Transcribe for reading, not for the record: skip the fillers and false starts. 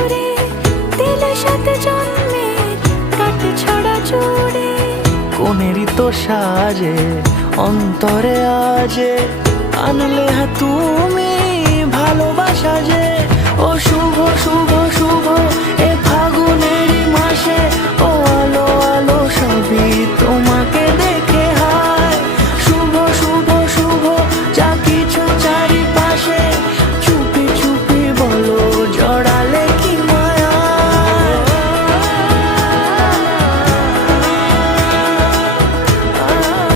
সুরে দিলে সাথে জন্মের কাট ছড়া জুড়ে। কোনেরই তো সাজে অন্তরে আজে আনলে তুমি ভালোবাসা যে। ও শুভ শুভ শুভ এ ফাগুনেরই মাসে, ও আলো আলো সবই তোমার।